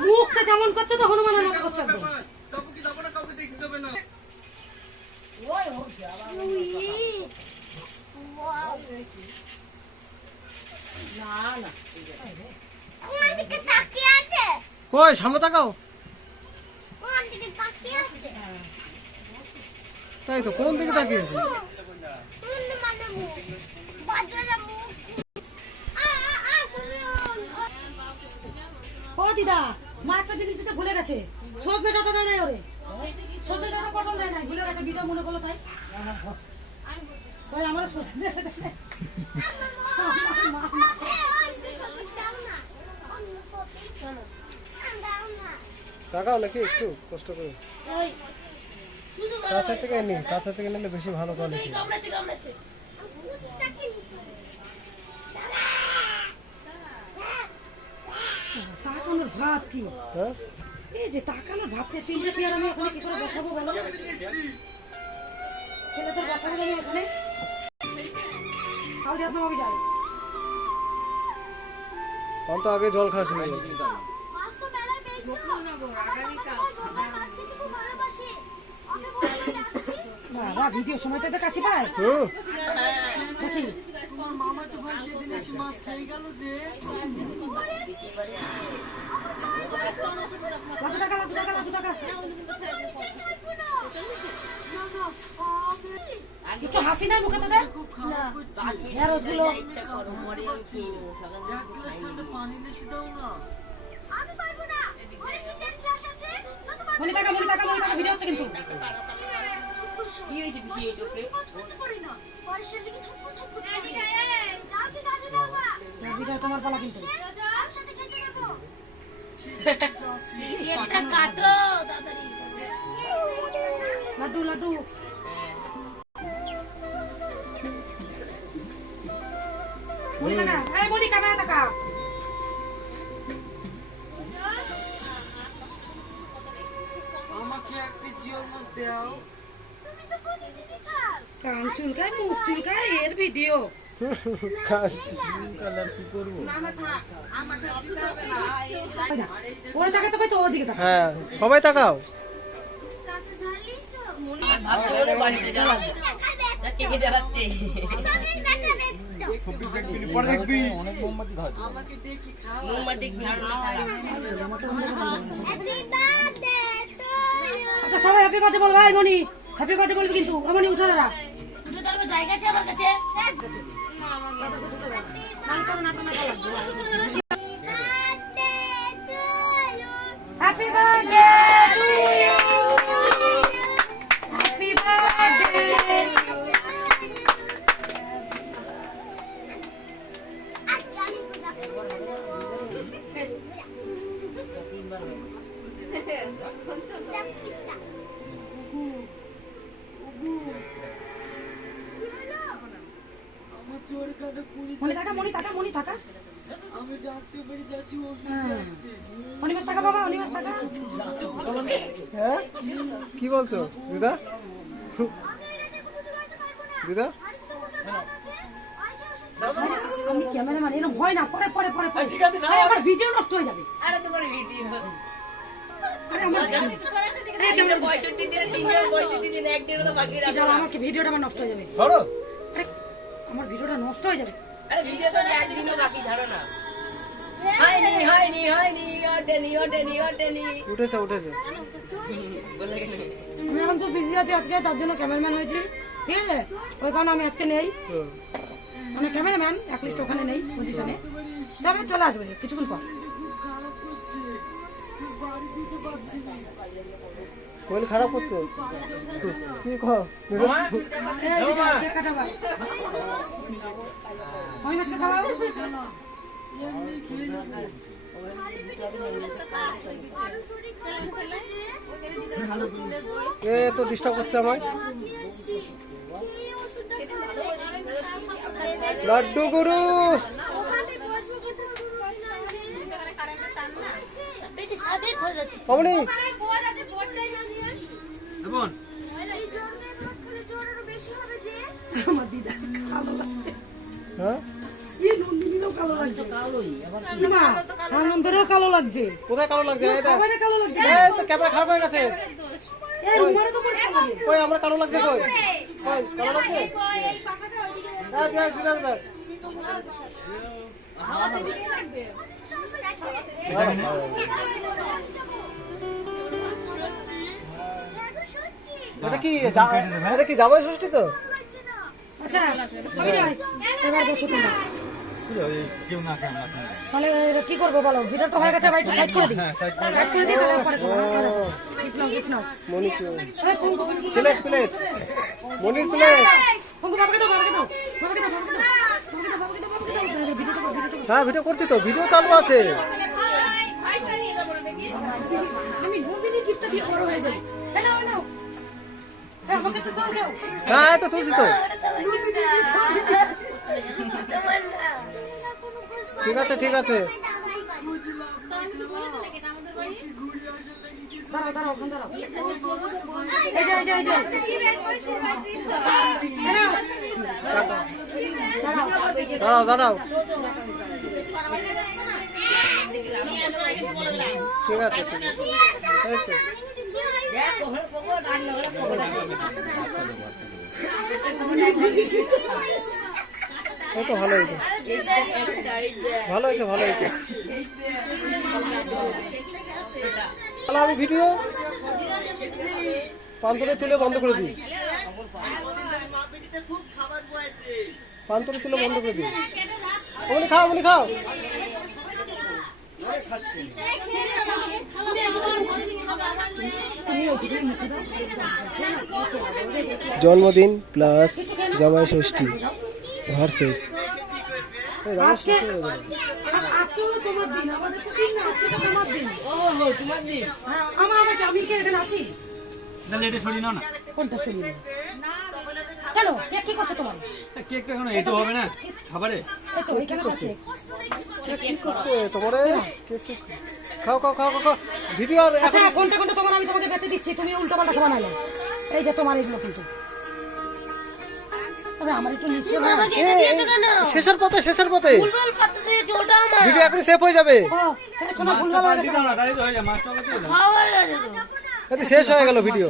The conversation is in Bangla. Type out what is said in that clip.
মুখটা যেমন করছে তো হনুমানের মতো করছে একদম চাপুকি যাব না কাউকে দেখতে হবে না কোন দিকে তাকিয়ে আছে কই সামনে তাকাও। তাকিয়ে তাই তো কোন দিকে তাকিয়েছে কোন মানে মুখ বাজারে মুখ। আ আ আ শুনুন ও দিদা মা একটা জিনিস দিতে ভুলে গেছে। সজনে ডাটা দেয় নাই ওরে। সজনে ডাটা পটল দেয় নাই ভুলে গেছে ভিডিও মনে করল তাই। ভাই আমার সজনে ডাটা দেয়। তাকাও নাকি একটু কষ্ট করে। কাছা থেকে নি? কাছা থেকে নিলে বেশি ভালো কোয়ালিটি তাকানোর ভাব কি? হ্যাঁ? এই যে তাকানোর ভাবতে তিনটে চেয়ার আমি এখানে কি করে বসাবো বলো? ছেলেদের বসাবো আমি এখানে কাল দিয়ে আপনার যাই তখন তো আগে জল বলে ডাকছি বাবা ভিডিও সময় তো কাশি পায়। দেখি তোমার মামা তো ভাই সেদিন এসে মাছ খেয়ে গেল যে। টাকা লাটু টাকা লাটু টাকা? একটু হাসি না মুখে তোদের ঢেঁড়সগুলো মনি টাকা মনি টাকা মনি টাকা ভিডিও হচ্ছে কিন্তু এই টোপে কান চুলকায় মুখ চুলকায় এর ভিডিও কালার কি করব তো কই তো ওদিকে হ্যাঁ সবাই তাকাও। বাড়িতে আচ্ছা সবাই হ্যাপি বার্থডে বল, ভাই মনি হ্যাপি বার্থডে বলবি কিন্তু। ও মনি উঠে, দাঁড়া। জায়গা আছে আমার কাছে হ্যাপি বার্থডে মনি মনি মনি আমি যাচ্ছি হ্যাঁ। অনিমাস বাবা অনিমাস হ্যাঁ? কি বলছো দিদা? দিদা? আমি ক্যামেরা মানে এরকম হয় না। পরে পরে পরে পরে। ঠিক আছে আমার ভিডিও নষ্ট হয়ে যাবে। আরে তোমার ভিডিও আরে আমার তিনশো পঁয়ষট্টি দিন তিনশো পঁয়ষট্টি দিন একদিন তো বাকি রাখো জানো আমাকে ভিডিওটা আমার নষ্ট হয়ে যাবে। নষ্ট হয়ে যাবে। আরে ভিডিও তো একদিনও বাকি ছাড়ো না। হয়নি হয়নি হয়নি ওঠেনি ওঠেনি ওঠেনি। উঠেছে উঠেছে। আমি এখন তো বিজি আছি আজকে তার জন্য ক্যামেরাম্যান হয়েছি। ঠিক আছে? ওই কারণে আমি আজকে নেই। মানে ক্যামেরাম্যান অ্যাটলিস্ট ওখানে নেই পজিশনে তবে চলে আসবে কিছুক্ষণ পর। খারাপ করছে শরীর খারাপ কি কর? এ তো ডিস্টার্ব করছে আমায়। লাড্ডু গুরু! পেটে সাথে খোঁজ আছে অমনি। বল আছে বলটাই না নিয়ে বোন। এই জন্মের ভাত খেলে জ্বর আরও বেশি হবে যে। আমার দিদা কালো লাগছে হ্যাঁ? আনন্দেরও কালো লাগছে। কোথায় কালো লাগছে? এই সবাই কালো লাগছে। এই তো ক্যামেরা খারাপ হয়ে গেছে। এই রুমারে তো পরিষ্কার লাগে। কই আমরা কালো লাগছে কই? কই কালো লাগছে? এই পাখাটা ওইদিকে হ্যাঁ দেখ দিদা দিদা। এটা কি এটা কি জামাই ষষ্ঠী তো? আচ্ছা এবার বসো তোমরা। তাহলে কি করব বলো? ভিডিও তো হয়ে গেছে ভাই একটু সাইড করে দিই। সাইড করে দিই তাহলে পরে প্লেট প্লেট মনির প্লেট। হ্যাঁ ভিডিও করছি তো ভিডিও চালু আছে। হ্যাঁ যাই। এই নাও, ঠিক আছে ঠিক আছে। দাঁড়াও, দাঁড়াও, ঠিক আছে ঠিক আছে। দেখ কোহল কোহল আর না হলে কোহল আছে এই তো ভালো হয়েছে। ভালো হয়েছে ভালো হয়েছে। তাহলে আমি ভিডিও পান্তরে তুলে বন্ধ করে দিই। পান্তরে তুলে বন্ধ করে দিই। অমনি খাও অমনি খাও। জন্মদিন প্লাস জামাই ষষ্ঠী। ভার্সেস। আজকে আজকে হলো তোমার দিন আমাদের তো দিন না আজকে তো তোমার দিন। ও হো তোমার দিন? হ্যাঁ, আমার আমার আমি কি এখানে আছি। তাহলে এটা সরিয়ে নাও না। কোনটা শুনি কেন? কেক কি করছ তোমার? কেকটা এটো হবে না? খাবারে? তো এখানে করছে কি করছে তোমারে? কে- কে- খাও খাও খাও খাও, খাও। ভিডিও আচ্ছা কোনটা কোনটা তোমার আমি তোমাকে বেঁচে দিচ্ছি তুমি উল্টো পাল্টা খাবা নাইলে এই যে তোমার এগুলো কিন্তু। তবে আমার একটু নিচে না আমাকে এটা কেন? শেষের পথে শেষের পথে। ফুলবল পাতা দিয়েছ আমার। ভিডিও এখন সেভ হয়ে যাবে। হ্যাঁ, হয়ে হয়ে শেষ হয়ে গেল ভিডিও।